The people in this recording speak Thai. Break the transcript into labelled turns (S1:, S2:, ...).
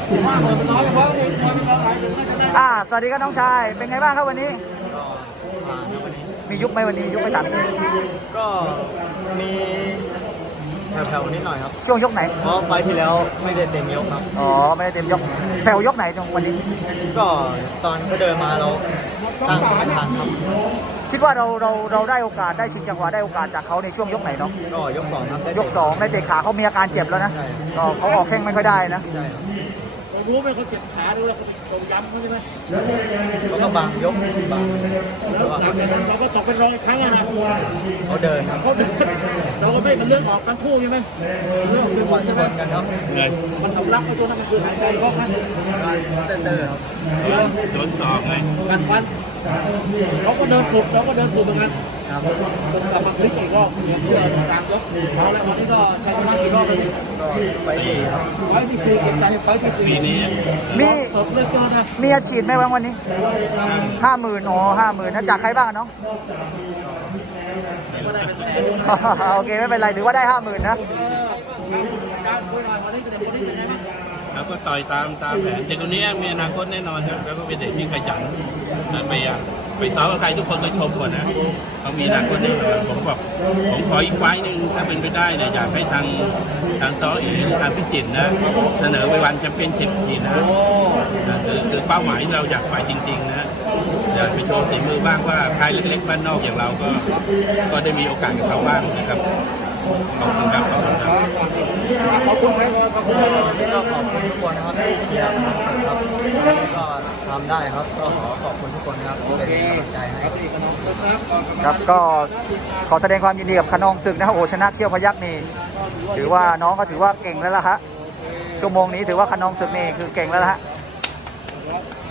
S1: สวัสดีครับน้องชายเป็นไงบ้างครับวันนี้
S2: ก็ผ่านครับวันนี้
S1: มียุบไหมวันนี้มียุบไป3 ที
S2: ก็มีแผ่วๆนิดหน่อยครับ
S1: ช่วงยกไหน
S2: เพราะไฟล์ที่แล้วไม่ได้เต็มยกครับ
S1: อ๋อไม่ได้เต็มยกแผ่วยกไหนตรงวันนี้
S2: ก็ตอนเขาเดินมาเราตั้งไม่ทันครับ
S1: คิดว่าเราได้โอกาสได้ชิงจังหวะได้โอกาสจากเขาในช่วงยกไหนเนาะ
S2: ก็ยกสองครับ
S1: ยก2ได้เตะขาเขามีอาการเจ็บแล้วนะก็เขาออกแข้งไม่ค่อยได้นะ
S2: ใช่ครับ
S3: รู้ไหมเขาเจ็บขาหรือว่าตรงย้ำเขาใช่ไหม
S2: เขาก็บังยกบัง
S3: เราก็ตกเป็นรอยครั้งนะ
S2: เขาเดินครับ
S3: เขาเดินเราก็ไม่มันเรื่องออกทั้งคู่ใช่ไหม
S2: เรื่องคือวันชนกันครับ
S3: มันสำลักเขาตัวนั้นมันคือหายใจเพราะขั้น
S2: เต้นครับ
S4: โดนสอบไง
S3: กันฟันเขาก็เดินสุดเราก็เดินสุดเหมือนกัน
S2: ครับ
S3: จนกลับมาพลิกอีกรอบเชื่อกลางยกเอาแล้ววันนี้ก็ใช้ชนะกี่รอบเลย
S2: ก็ไปดีครับ
S3: ไฟที่4เก็บใจไฟที่4
S4: ปีนี้
S1: มี
S3: เลิกเกินนะ
S1: มีอาชีพไหมวันนี้50,000อ๋อ50,000นะจากใครบ้างน้องโอเคไม่เป็นไรถือว่าได้50,000นะ
S4: แล้วก็ต่อยตามแผนเด็กคนนี้มีอนาคตแน่นอนครับแล้วก็เป็นเด็กที่ขยันไปซ้อมกับใครทุกคนก็ชมก่อนนะเขามีอนาคตแน่นอนผมบอกผมขออีกไฟล์นึงถ้าเป็นไปได้เนี่ยอยากให้ทางซ้ออีทางพิจิตรนะเสนอไปวันแชมเปี้ยนชิพทีนะคือเป้าหมายเราอยากไปจริงๆนะอยากไปโชว์ฝีมือบ้างว่าใครเล็กๆบ้านนอกอย่างเราก็ได้มีโอกาสกับเขาบ้างนะครับขอบคุณครับขอบคุณครับ
S3: ขอบคุณครับขอบคุณครับ
S2: ก็ขอบคุณทุกคนนะครับที่เชียร์ครับก็ทำได้ครับก็ขอบคุณทุกคนครับเป็นกำลังใจให้
S1: ครับก็ขอแสดงความยินดีกับคะนองศึกนะครับโอชนะเขี้ยวพยัคฆ์นี่ถือว่าน้องก็ถือว่าเก่งแล้วล่ะฮะชั่วโมงนี้ถือว่าคะนองศึกนี่คือเก่งแล้วล่ะฮะ